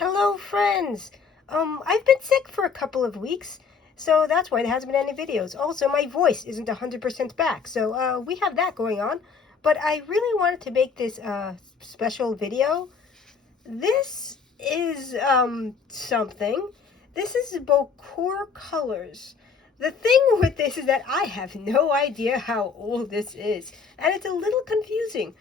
Hello, friends. I've been sick for a couple of weeks, so that's why there hasn't been any videos. Also, my voice isn't 100% back, so we have that going on. But I really wanted to make this special video. This is something. This is Bocour colors. The thing with this is that I have no idea how old this is, and it's a little confusing.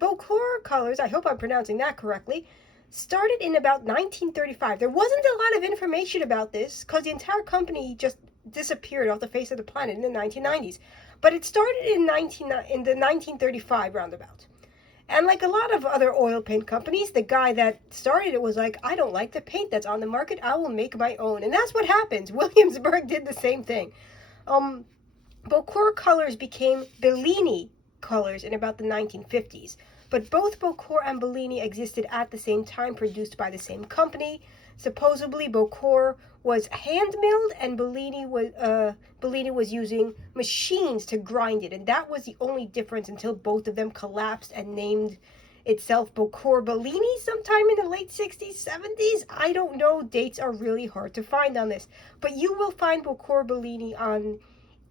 Bocour colors, I hope I'm pronouncing that correctly, started in about 1935. There wasn't a lot of information about this because the entire company just disappeared off the face of the planet in the 1990s. But it started in the 1935 roundabout. And like a lot of other oil paint companies, the guy that started it was like, I don't like the paint that's on the market. I will make my own. And that's what happens. Williamsburg did the same thing. Bocour colors became Bellini colors in about the 1950s. But both Bocour and Bellini existed at the same time, produced by the same company. Supposedly, Bocour was hand-milled, and Bellini was using machines to grind it, and that was the only difference until both of them collapsed and named itself Bocour Bellini sometime in the late 60s, 70s. I don't know. Dates are really hard to find on this, but you will find Bocour Bellini on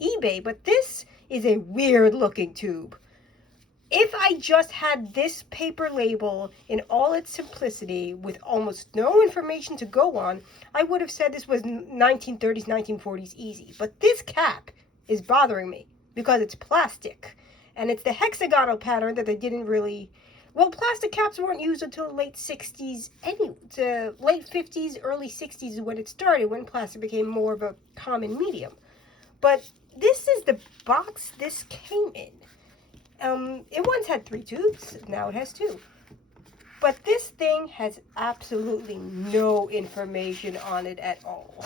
eBay. But this is a weird-looking tube. If I just had this paper label in all its simplicity with almost no information to go on, I would have said this was 1930s, 1940s easy. But this cap is bothering me because it's plastic. And it's the hexagonal pattern that they didn't really... Well, plastic caps weren't used until the late 60s, late 50s, early 60s is when it started, when plastic became more of a common medium. But this is the box this came in. It once had 3 tubes, now it has 2. But this thing has absolutely no information on it at all.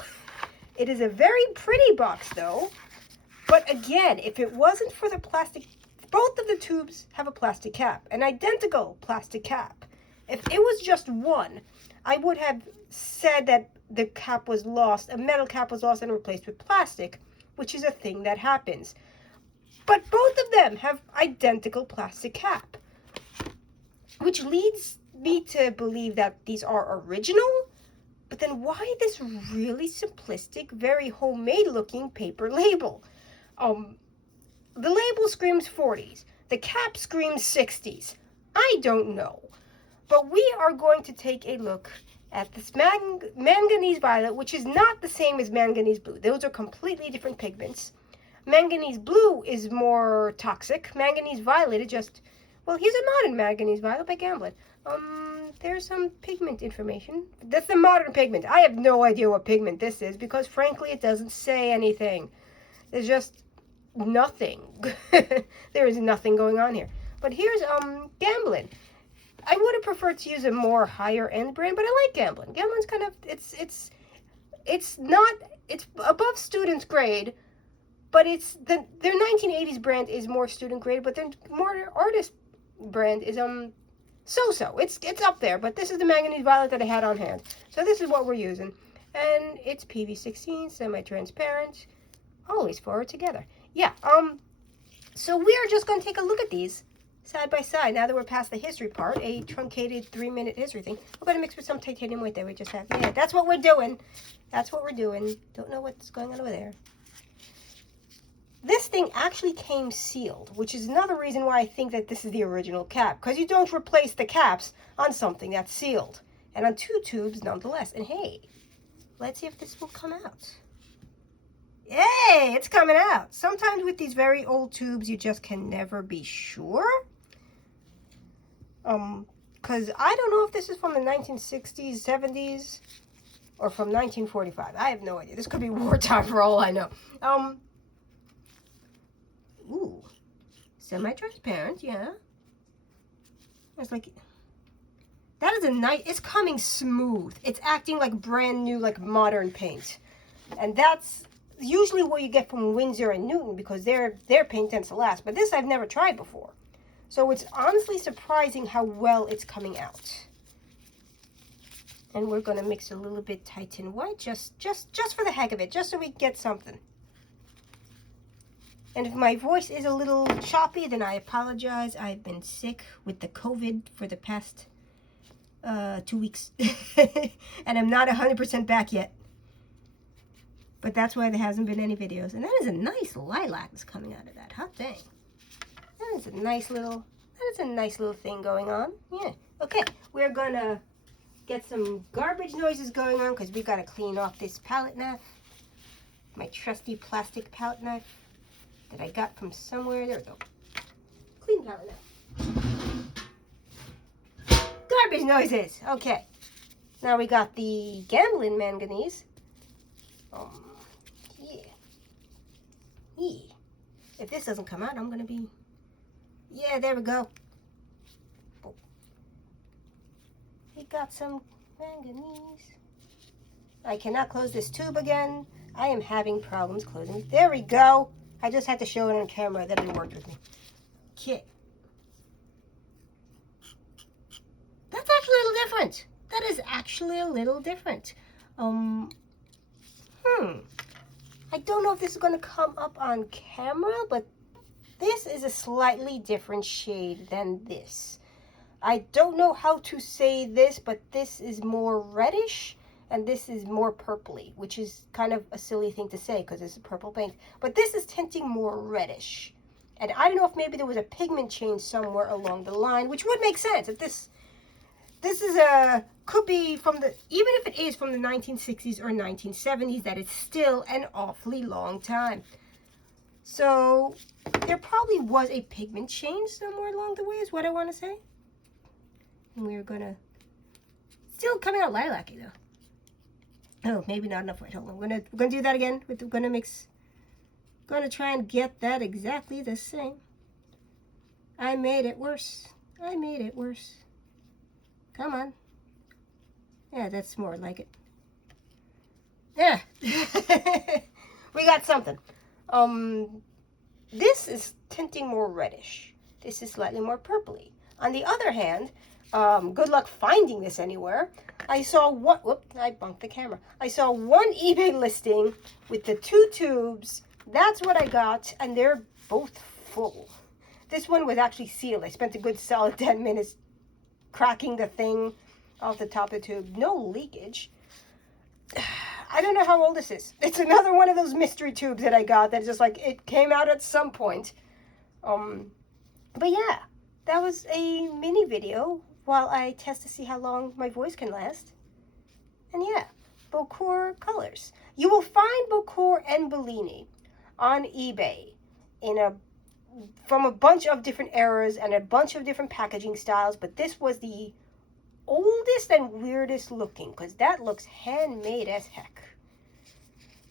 It is a very pretty box though, but again, if it wasn't for the plastic, both of the tubes have a plastic cap, an identical plastic cap. If it was just one, I would have said that the cap was lost, a metal cap was lost and replaced with plastic, which is a thing that happens. But both of them have identical plastic cap, which leads me to believe that these are original. But then why this really simplistic, very homemade looking paper label? The label screams 40s. The cap screams 60s. I don't know. But we are going to take a look at this manganese violet, which is not the same as manganese blue. Those are completely different pigments. Manganese blue is more toxic. Manganese violet is just, well, here's a modern manganese violet by Gamblin. There's some pigment information. That's the modern pigment. I have no idea what pigment this is because, frankly, it doesn't say anything. There's just nothing. There is nothing going on here. But here's Gamblin. I would have preferred to use a more higher end brand, but I like Gamblin. Gamblin's kind of, it's above student's grade. But their 1980s brand is more student grade, but their more artist brand is so-so. It's up there, but this is the manganese violet that I had on hand. So this is what we're using. And it's PV16, semi-transparent, always forward together. Yeah, so we are just going to take a look at these side by side. Now that we're past the history part, a truncated 3-minute history thing, we're going to mix with some titanium white that we just have. Yeah, that's what we're doing. That's what we're doing. Don't know what's going on over there. This thing actually came sealed, which is another reason why I think that this is the original cap, because you don't replace the caps on something that's sealed, and on 2 tubes nonetheless. And hey, let's see if this will come out. Yay, it's coming out. Sometimes with these very old tubes, you just can never be sure. Because I don't know if this is from the 1960s, 70s, or from 1945. I have no idea. This could be wartime for all I know. Ooh, semi-transparent, yeah. It's like, that is a nice, it's coming smooth. It's acting like brand new, like modern paint. And that's usually what you get from Winsor and Newton because their paint tends to last. But this I've never tried before. So it's honestly surprising how well it's coming out. And we're going to mix a little bit Titan white just for the heck of it, just so we get something. And if my voice is a little choppy, then I apologize. I've been sick with the COVID for the past 2 weeks. and I'm not 100% back yet. But that's why there hasn't been any videos. And that is a nice lilac that's coming out of that. Hot dang. That is a nice little thing going on. Yeah. Okay, we're gonna get some garbage noises going on because we've got to clean off this palette knife. My trusty plastic palette knife that I got from somewhere. There we go. Clean palette knife. Garbage noises. Okay. Now we got the gambling manganese. Yeah. If this doesn't come out, I'm gonna be. Yeah, there we go. We got some manganese. I cannot close this tube again. I am having problems closing it. There we go. I just had to show it on camera that it worked with me. Okay. That's actually a little different. That is actually a little different. I don't know if this is going to come up on camera, but this is a slightly different shade than this. I don't know how to say this, but this is more reddish and this is more purpley, which is kind of a silly thing to say because it's a purple paint. But this is tinting more reddish. And I don't know if maybe there was a pigment change somewhere along the line, which would make sense. If this is could be from the, even if it is from the 1960s or 1970s, that is still an awfully long time. So there probably was a pigment change somewhere along the way is what I want to say. And we're gonna, still coming out lilac-y though. Oh, maybe not enough white. Hold on, we're gonna do that again. We're gonna try and get that exactly the same. I made it worse. I made it worse. Come on. Yeah, that's more like it. Yeah. We got something. This is tinting more reddish. This is slightly more purpley. On the other hand, good luck finding this anywhere. I saw one, whoop, I bumped the camera. I saw one eBay listing with the 2 tubes. That's what I got, and they're both full. This one was actually sealed. I spent a good solid 10 minutes cracking the thing off the top of the tube. No leakage. I don't know how old this is. It's another one of those mystery tubes that I got that's just like, it came out at some point. But yeah, that was a mini video while I test to see how long my voice can last. And yeah, Bocour colors. You will find Bocour and Bellini on eBay from a bunch of different eras and a bunch of different packaging styles, but this was the oldest and weirdest looking because that looks handmade as heck.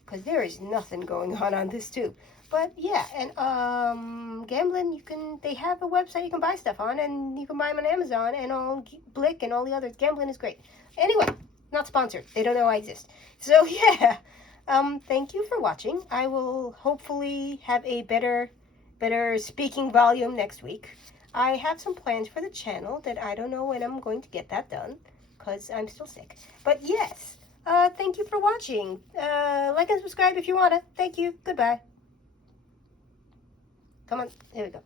Because there is nothing going on this tube. But yeah, and gambling, they have a website you can buy stuff on, and you can buy them on Amazon and on Blick and all the others. Gambling is great. Anyway, not sponsored. They don't know I exist. So yeah, thank you for watching. I will hopefully have a better speaking volume next week. I have some plans for the channel that I don't know when I'm going to get that done because I'm still sick. But yes, thank you for watching. Like and subscribe if you want to. Thank you. Goodbye. Come on. Here we go.